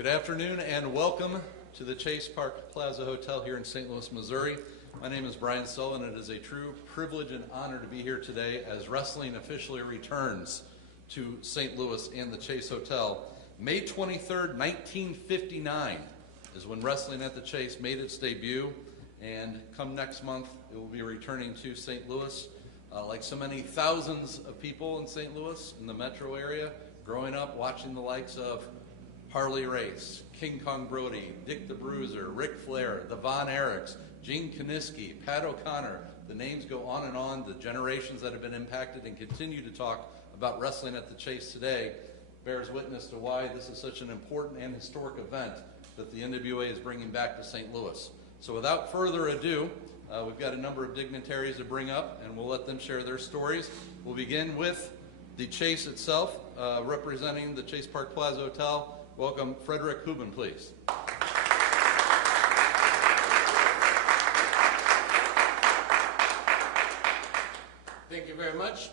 Good afternoon and welcome to the Chase Park Plaza Hotel here in St. Louis, Missouri. My name is Brian Sullivan, and it is a true privilege and honor to be here today as wrestling officially returns to St. Louis and the Chase Hotel. May 23rd, 1959 is when Wrestling at the Chase made its debut, and come next month it will be returning to St. Louis. Like so many thousands of people in St. Louis, in the metro area, growing up watching the likes of Harley Race, King Kong Brody, Dick the Bruiser, Ric Flair, the Von Erichs, Gene Kiniski, Pat O'Connor. The names go on and on. The generations that have been impacted and continue to talk about Wrestling at the Chase today bears witness to why this is such an important and historic event that the NWA is bringing back to St. Louis. So without further ado, we've got a number of dignitaries to bring up, and we'll let them share their stories. We'll begin with the Chase itself, representing the Chase Park Plaza Hotel. Welcome Frederick Hubin, please. Thank you very much.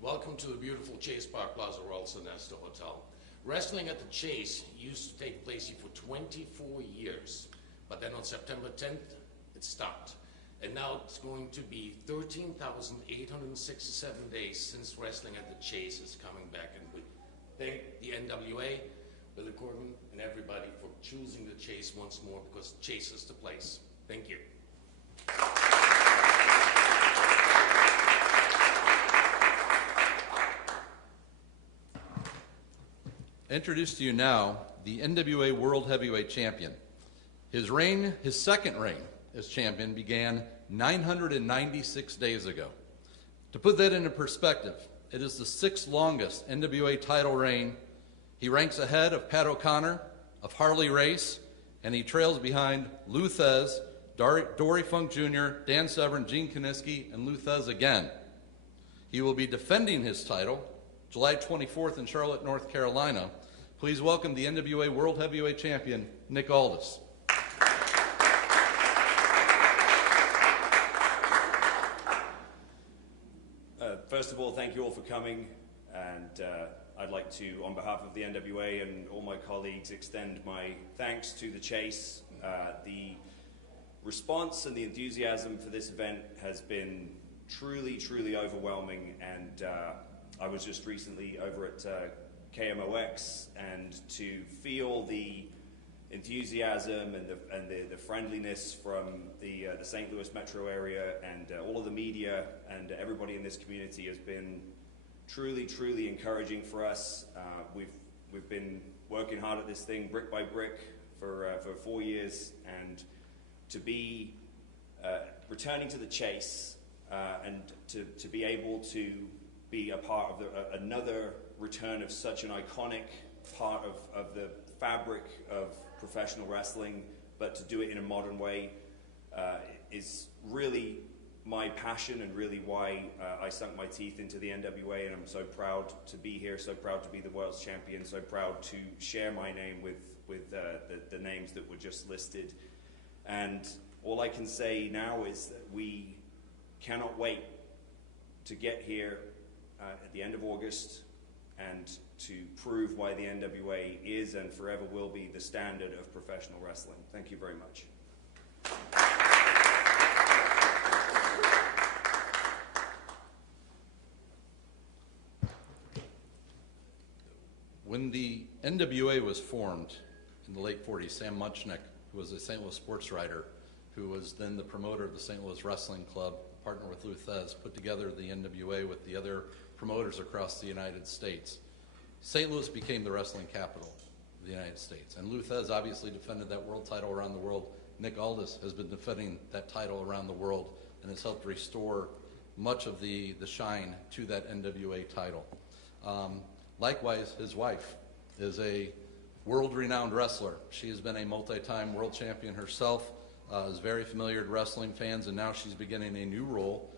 Welcome to the beautiful Chase Park Plaza Royal Sonesta Hotel. Wrestling at the Chase used to take place here for 24 years, but then on September 10th, it stopped. And now it's going to be 13,867 days since Wrestling at the Chase is coming back. And we thank the NWA, Billy Corgan, and everybody for choosing the Chase once more, because Chase is the place. Thank you. Introduce to you now the NWA World Heavyweight Champion. His second reign as champion began 996 days ago. To put that into perspective, it is the sixth longest NWA title reign. He ranks ahead of Pat O'Connor, of Harley Race, and he trails behind Lou Thesz, Dory Funk Jr., Dan Severn, Gene Kiniski, and Lou Thesz again. He will be defending his title July 24th in Charlotte, North Carolina. Please welcome the NWA World Heavyweight Champion, Nick Aldis. First of all, thank you all for coming, and I'd like to, on behalf of the NWA and all my colleagues, extend my thanks to the Chase. The response and the enthusiasm for this event has been truly, truly overwhelming, and I was just recently over at KMOX, and to feel the enthusiasm and the friendliness from the St. Louis metro area and all of the media and everybody in this community has been truly, truly encouraging for us. We've been working hard at this thing brick by brick for 4 years, and to be returning to the Chase and to be able to be a part of another return of such an iconic part of the fabric of professional wrestling, but to do it in a modern way is really my passion and really why I sunk my teeth into the NWA, and I'm so proud to be here, so proud to be the world's champion, so proud to share my name with the names that were just listed. And all I can say now is that we cannot wait to get here at the end of August and to prove why the NWA is and forever will be the standard of professional wrestling. Thank you very much. When the NWA was formed in the late 40s, Sam Muchnick, who was a St. Louis sports writer, who was then the promoter of the St. Louis Wrestling Club, partner with Lou Thesz, put together the NWA with the other promoters across the United States. St. Louis became the wrestling capital of the United States, and Lou Thesz obviously defended that world title around the world. Nick Aldis has been defending that title around the world and has helped restore much of the shine to that NWA title. Likewise, his wife is a world-renowned wrestler. She has been a multi-time world champion herself, is very familiar to wrestling fans, and now she's beginning a new role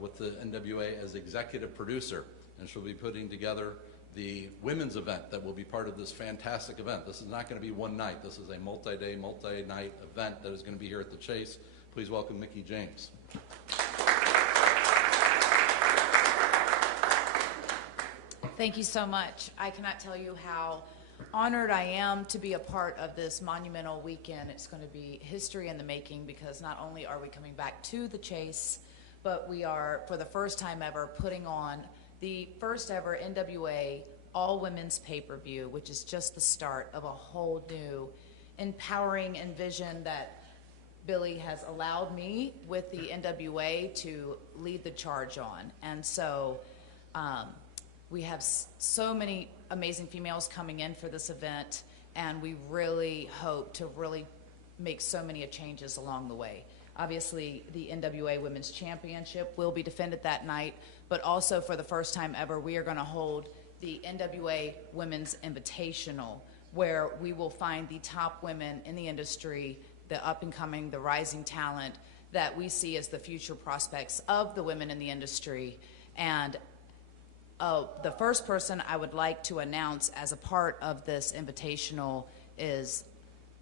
with the NWA as executive producer, and she'll be putting together the women's event that will be part of this fantastic event. This is not going to be one night. This is a multi-day, multi-night event that is going to be here at the Chase. Please welcome Mickie James. Thank you so much. I cannot tell you how honored I am to be a part of this monumental weekend. It's going to be history in the making because not only are we coming back to the Chase, but we are, for the first time ever, putting on the first ever NWA all-women's pay-per-view, which is just the start of a whole new empowering envision that Billy has allowed me with the NWA to lead the charge on. And so we have so many amazing females coming in for this event, and we really hope to really make so many changes along the way. Obviously, the NWA Women's Championship will be defended that night, but also for the first time ever, we are going to hold the NWA Women's Invitational, where we will find the top women in the industry, the up-and-coming, the rising talent that we see as the future prospects of the women in the industry. And the first person I would like to announce as a part of this invitational is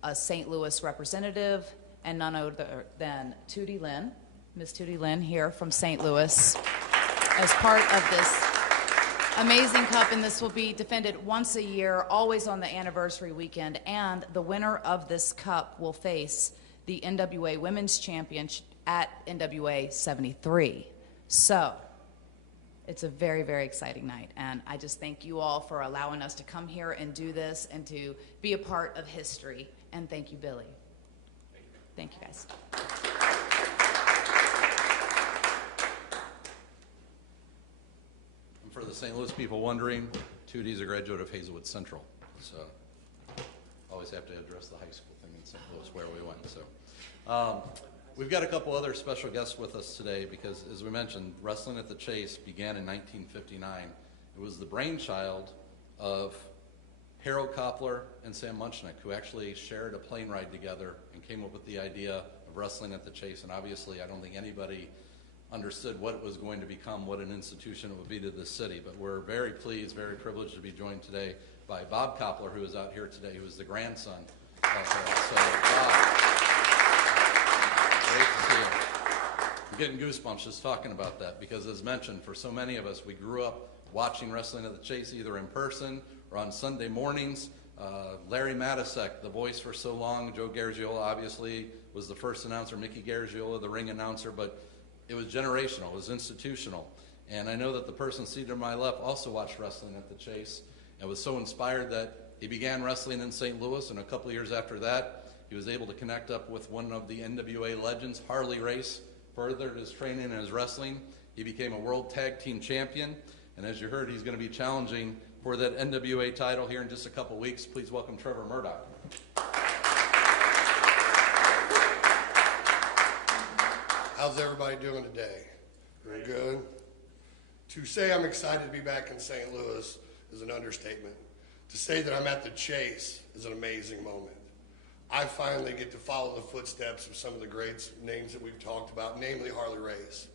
a St. Louis representative, and none other than Tootie Lynn, Miss Tootie Lynn here from St. Louis, as part of this amazing cup. And this will be defended once a year, always on the anniversary weekend. And the winner of this cup will face the NWA Women's Champion at NWA 73. So it's a very, very exciting night, and I just thank you all for allowing us to come here and do this and to be a part of history. And thank you, Billy. Thank you, guys. And for the St. Louis people wondering, Tootie's a graduate of Hazelwood Central, so always have to address the high school thing in St. Louis where we went. So. We've got a couple other special guests with us today because, as we mentioned, Wrestling at the Chase began in 1959. It was the brainchild of Harold Koppler and Sam Munchnick, who actually shared a plane ride together and came up with the idea of Wrestling at the Chase. And obviously, I don't think anybody understood what it was going to become, what an institution it would be to this city. But we're very pleased, very privileged to be joined today by Bob Koppler, who is out here today, who is the grandson of Harold. So, Bob. Great to see you. I'm getting goosebumps just talking about that because, as mentioned, for so many of us, we grew up watching Wrestling at the Chase either in person or on Sunday mornings. Larry Matisek, the voice for so long, Joe Garagiola obviously was the first announcer, Mickey Garagiola, the ring announcer, but it was generational, it was institutional. And I know that the person seated to my left also watched Wrestling at the Chase and was so inspired that he began wrestling in St. Louis, and a couple of years after that, he was able to connect up with one of the NWA legends, Harley Race, furthered his training and his wrestling. He became a world tag team champion, and as you heard, he's going to be challenging for that NWA title here in just a couple weeks. Please welcome Trevor Murdock. How's everybody doing today? Doing good? To say I'm excited to be back in St. Louis is an understatement. To say that I'm at the Chase is an amazing moment. I finally get to follow the footsteps of some of the great names that we've talked about, namely Harley Race.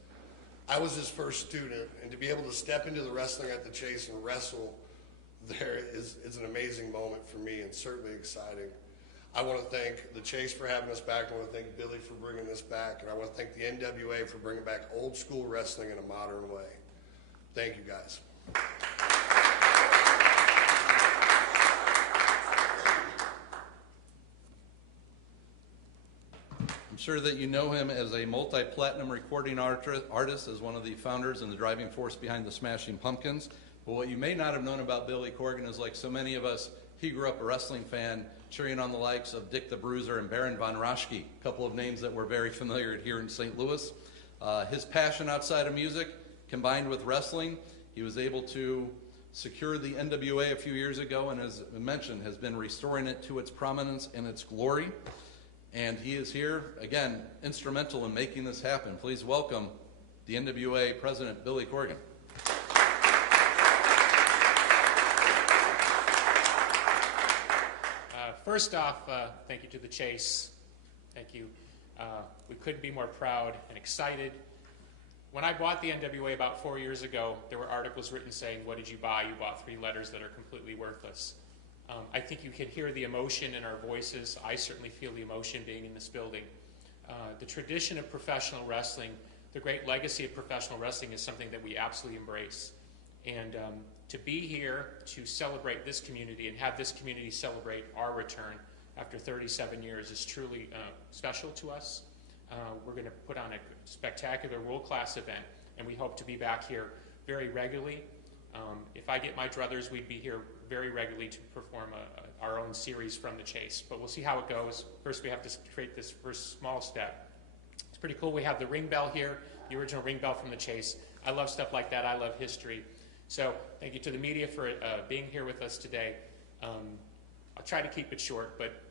I was his first student, and to be able to step into the Wrestling at the Chase and wrestle there is an amazing moment for me and certainly exciting. I want to thank the Chase for having us back. I want to thank Billy for bringing us back, and I want to thank the NWA for bringing back old school wrestling in a modern way. Thank you, guys. I'm sure that you know him as a multi-platinum recording artist, as one of the founders and the driving force behind the Smashing Pumpkins. But what you may not have known about Billy Corgan is, like so many of us, he grew up a wrestling fan, cheering on the likes of Dick the Bruiser and Baron von Raschke, a couple of names that were very familiar here in St. Louis. His passion outside of music, combined with wrestling, he was able to secure the NWA a few years ago, and as mentioned, has been restoring it to its prominence and its glory. And he is here, again, instrumental in making this happen. Please welcome the NWA President, Billy Corgan. First off, thank you to the Chase. Thank you. We couldn't be more proud and excited. When I bought the NWA about 4 years ago, there were articles written saying, "What did you buy? You bought 3 letters that are completely worthless." I think you can hear the emotion in our voices. I certainly feel the emotion being in this building. The tradition of professional wrestling, the great legacy of professional wrestling is something that we absolutely embrace. And to be here to celebrate this community and have this community celebrate our return after 37 years is truly special to us. We're going to put on a spectacular world-class event, and we hope to be back here very regularly. If I get my druthers, we'd be here very regularly to perform our own series from the Chase. But we'll see how it goes. First, we have to create this first small step. It's pretty cool. We have the ring bell here, the original ring bell from the Chase. I love stuff like that. I love history. So thank you to the media for being here with us today. I'll try to keep it short, but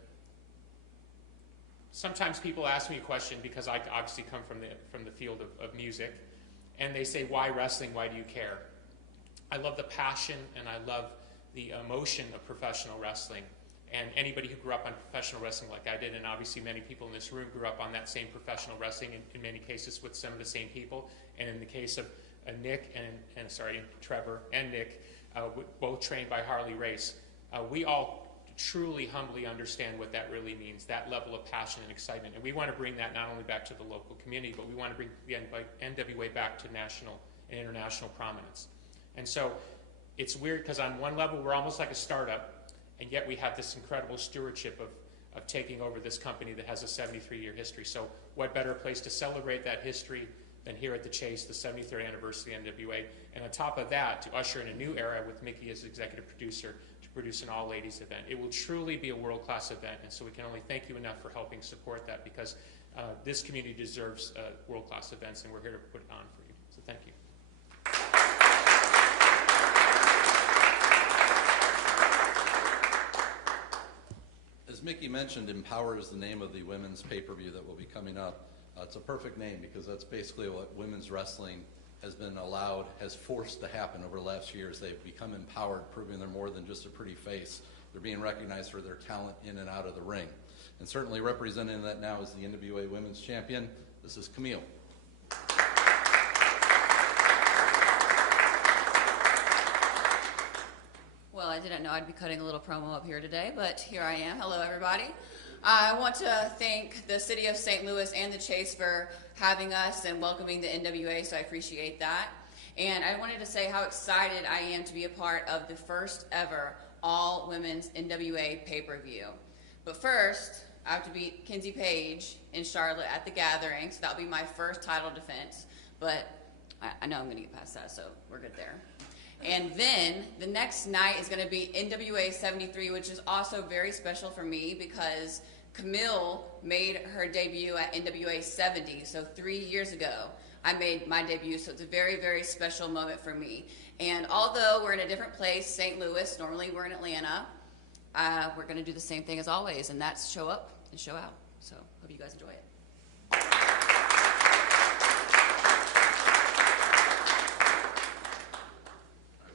sometimes people ask me a question, because I obviously come from the field of music, and they say, why wrestling? Why do you care? I love the passion and I love the emotion of professional wrestling. And anybody who grew up on professional wrestling like I did, and obviously many people in this room grew up on that same professional wrestling, in many cases with some of the same people. And in the case of Nick and Trevor and Nick, both trained by Harley Race, we all truly, humbly understand what that really means, that level of passion and excitement. And we want to bring that not only back to the local community, but we want to bring the NWA back to national and international prominence. And so it's weird, because on one level we're almost like a startup, and yet we have this incredible stewardship of taking over this company that has a 73-year history. So what better place to celebrate that history than here at the Chase, the 73rd anniversary of the NWA, and on top of that, to usher in a new era with Mickey as executive producer to produce an all-ladies event. It will truly be a world-class event, and so we can only thank you enough for helping support that, because this community deserves world-class events, and we're here to put it on for you. So thank you. As Mickey mentioned, EmPowerrr is the name of the women's pay-per-view that will be coming up. It's a perfect name, because that's basically what women's wrestling has been allowed, has forced to happen over the last few years. They've become empowered, proving they're more than just a pretty face. They're being recognized for their talent in and out of the ring. And certainly representing that now is the NWA Women's Champion. This is Camille. Well, I didn't know I'd be cutting a little promo up here today, but here I am. Hello, everybody. I want to thank the City of St. Louis and the Chase for having us and welcoming the NWA, so I appreciate that. And I wanted to say how excited I am to be a part of the first ever all-women's NWA pay-per-view. But first, I have to beat Kenzie Page in Charlotte at the Gathering, so that'll be my first title defense. But I know I'm going to get past that, so we're good there. And then the next night is going to be NWA 73, which is also very special for me, because Camille made her debut at NWA 70, so 3 years ago I made my debut, so it's a very, very special moment for me. And although we're in a different place, St. Louis, normally we're in Atlanta, we're going to do the same thing as always, and that's show up and show out. So hope you guys enjoy it.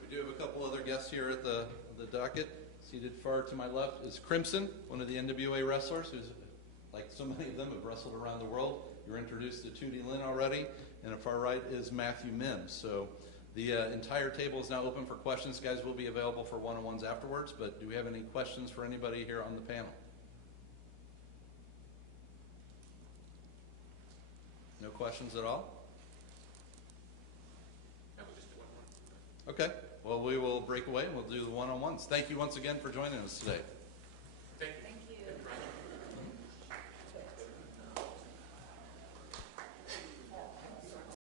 We do have a couple other guests here at the docket. Seated far to my left is Crimson, one of the NWA wrestlers who's, like so many of them, have wrestled around the world. You're introduced to Tootie Lynn already. And at far right is Matthew Mims. So the entire table is now open for questions. Guys will be available for one-on-ones afterwards, but do we have any questions for anybody here on the panel? No questions at all? Okay, well, we will break away and we'll do the one-on-ones. Thank you once again for joining us today.